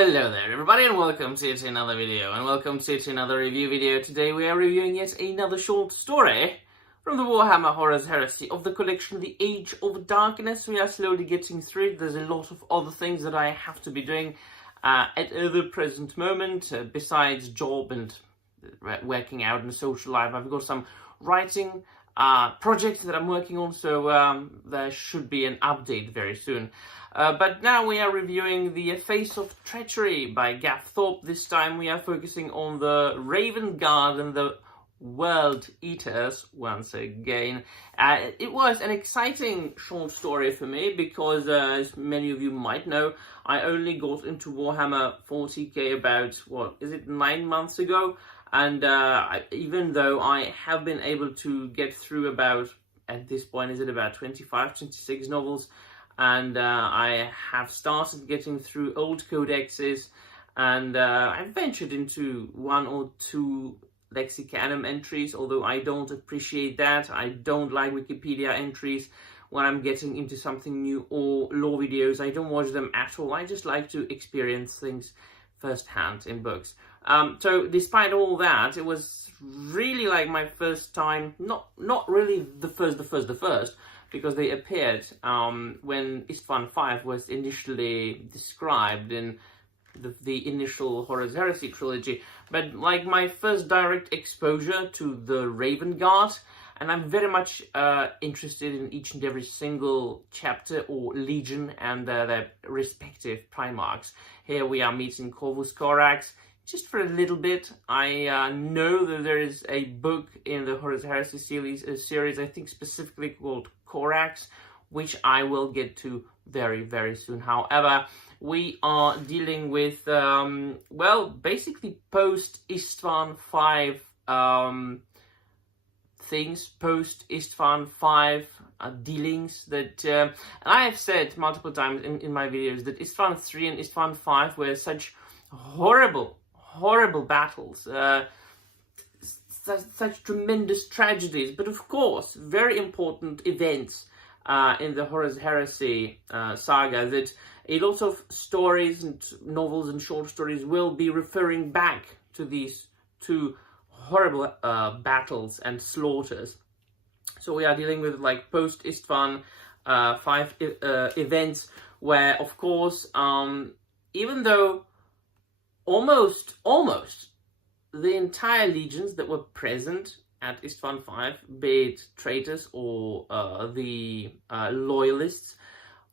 Hello there everybody, and welcome to yet another video, and welcome to yet another review video. Today we are reviewing yet another short story from the Warhammer Horus Heresy of the collection The Age of Darkness. We are slowly getting through it. There's a lot of other things that I have to be doing at the present moment, besides job and working out and social life. I've got some writing projects that I'm working on, so there should be an update very soon. But now we are reviewing The Face of Treachery by Gav Thorpe. This time we are focusing on the Raven Guard and the World Eaters once again. It was an exciting short story for me because, as many of you might know, I only got into Warhammer 40k about, 9 months ago? And even though I have been able to get through about, at this point, is it about 25, 26 novels, and I have started getting through old codexes, and I've ventured into 1 or 2 Lexicanum entries, although I don't appreciate that. I don't like Wikipedia entries when I'm getting into something new, or lore videos. I don't watch them at all. I just like to experience things firsthand in books. So despite all that, it was really like my first time, not really the first, because they appeared when Istvan V was initially described in the initial Horus Heresy trilogy, but like my first direct exposure to the Raven Guard, and I'm very much interested in each and every single chapter or legion and their respective primarchs. Here we are meeting Corvus Corax. Just for a little bit, I know that there is a book in the Horus Heresy series, I think specifically called Corax, which I will get to very, very soon. However, we are dealing with, basically post-Istvan V things, post-Istvan V dealings that, and I have said multiple times in my videos that Istvan III and Istvan V were such horrible battles, such tremendous tragedies, but of course very important events in the Horus Heresy saga, that a lot of stories and novels and short stories will be referring back to these 2 horrible battles and slaughters. So we are dealing with like post-Istvan V events where, of course, even though almost the entire legions that were present at Istvan V, be it traitors or the loyalists,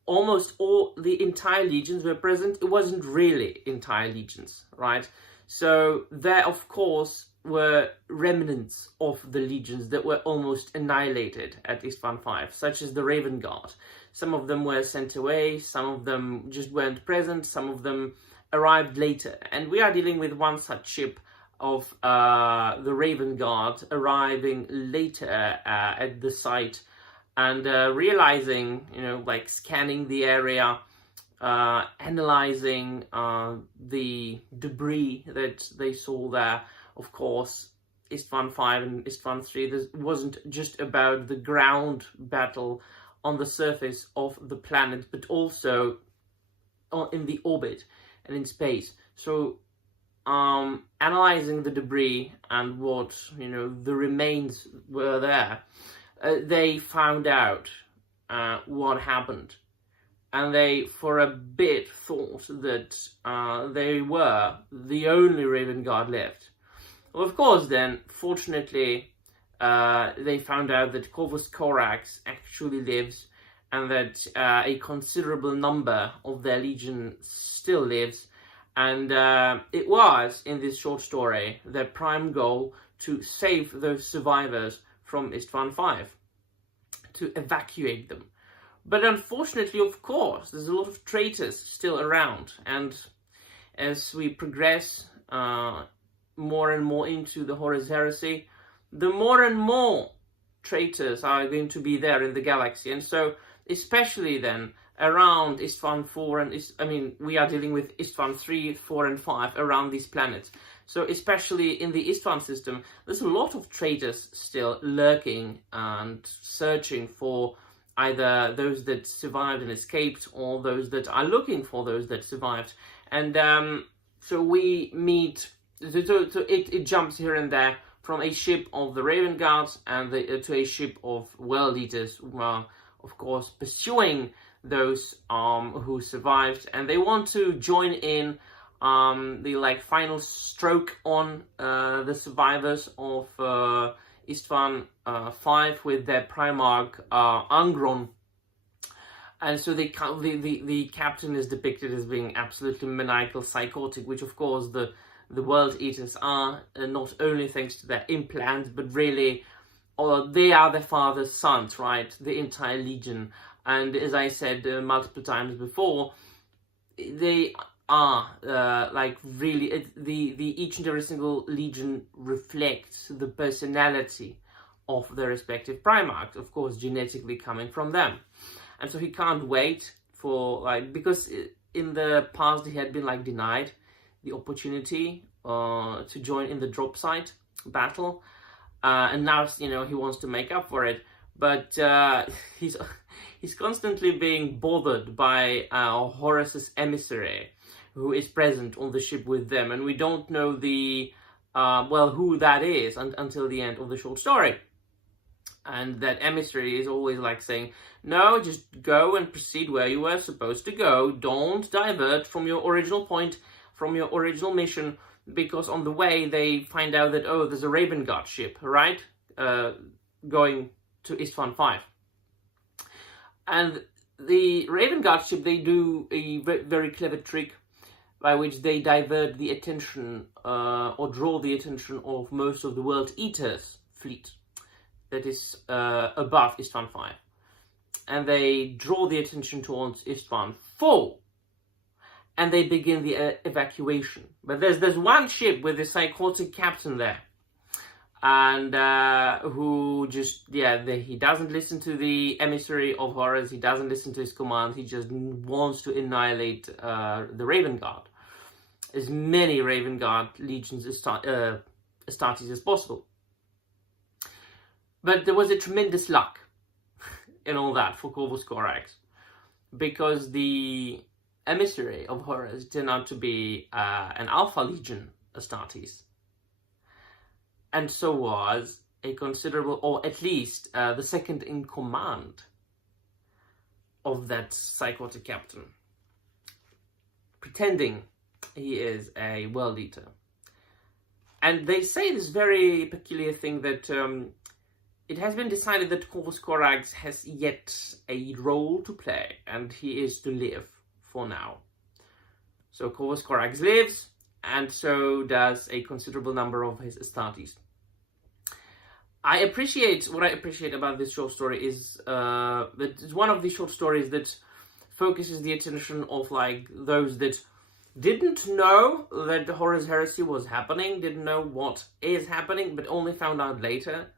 almost all the entire legions were present. It wasn't really entire legions, right? So there, of course, were remnants of the legions that were almost annihilated at Istvan V, such as the Raven Guard. Some of them were sent away, some of them just weren't present, some of them arrived later. And we are dealing with one such ship of the Raven Guard arriving later at the site, and realizing, like scanning the area, analyzing the debris that they saw there. Of course, Istvan V and Istvan III, this wasn't just about the ground battle on the surface of the planet, but also in the orbit and in space. So analyzing the debris and what, the remains were there, they found out what happened. And they, for a bit, thought that they were the only Raven Guard left. Well, of course, then, fortunately, they found out that Corvus Corax actually lives, and that a considerable number of their legion still lives. And it was, in this short story, their prime goal to save those survivors from Istvan V, to evacuate them. But unfortunately, of course, there's a lot of traitors still around, and as we progress more and more into the Horus Heresy, the more and more traitors are going to be there in the galaxy. And so, especially then, around Istvan IV and we are dealing with Istvan III, 4 and 5 around these planets. So especially in the Istvan system, there's a lot of traitors still lurking and searching for either those that survived and escaped, or those that are looking for those that survived And so we meet, so it jumps here and there from a ship of the Raven Guards and to a ship of World Eaters, of course, pursuing those who survived, and they want to join in the final stroke on the survivors of Istvan V with their Primarch Angron. And so the captain is depicted as being absolutely maniacal, psychotic, which of course the World Eaters are, not only thanks to their implants, but really they are their father's sons, right? The entire legion. And as I said multiple times before, they are really the each and every single legion reflects the personality of their respective Primarchs, of course genetically coming from them. And so he can't wait for, because in the past he had been denied the opportunity to join in the drop site battle, and now he wants to make up for it, but he's constantly being bothered by Horus's emissary, who is present on the ship with them, and we don't know who that is until the end of the short story. And that emissary is always saying, no, just go and proceed where you were supposed to go. Don't divert from your original point, from your original mission, because on the way they find out that, oh, there's a Raven Guard ship, right? Going to Istvan V. And the Raven Guard ship, they do a very clever trick by which they divert the attention or draw the attention of most of the World Eaters fleet that is above Istvan V. And they draw the attention towards Istvan IV, and they begin the evacuation. But there's one ship with a psychotic captain there, and who just, he doesn't listen to the emissary of Horus, he doesn't listen to his command, he just wants to annihilate the Raven Guard. As many Raven Guard legions Astartes as possible. But there was a tremendous luck in all that for Corvus Corax, because the emissary of Horus turned out to be an Alpha Legion Astartes. And so was a considerable, or at least the second in command of that psychotic captain, pretending he is a World Eater. And they say this very peculiar thing that it has been decided that Corvus Corax has yet a role to play, and he is to live for now. So Corvus Corax lives, and so does a considerable number of his Astartes. What I appreciate about this short story is that it's one of the short stories that focuses the attention of those that didn't know that the Horus Heresy was happening, didn't know what is happening, but only found out later.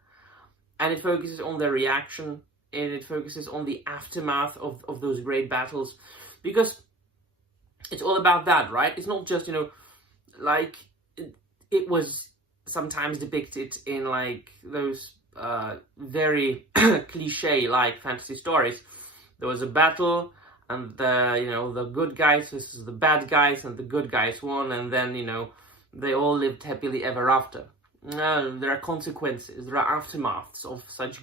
And it focuses on their reaction, and it focuses on the aftermath of those great battles. Because it's all about that, right? It's not just, it was sometimes depicted in those very cliche fantasy stories. There was a battle, and the good guys versus the bad guys, and the good guys won, and then they all lived happily ever after. No, there are consequences, there are aftermaths of such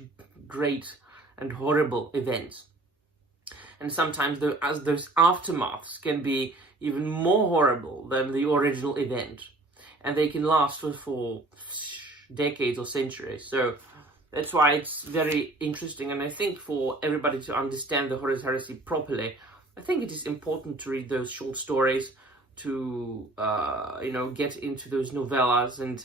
great and horrible events. And sometimes those aftermaths can be even more horrible than the original event. And they can last for decades or centuries. So that's why it's very interesting. And I think for everybody to understand the Horus Heresy properly, I think it is important to read those short stories, to get into those novellas. And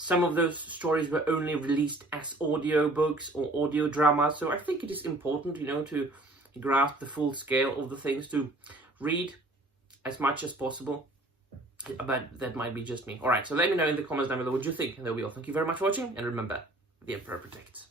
some of those stories were only released as audiobooks or audio dramas. So I think it is important, to grasp the full scale of the things, to read as much as possible. But that might be just me. Alright, so let me know in the comments down below what you think. And that'll be all. Thank you very much for watching. And remember, the Emperor protects.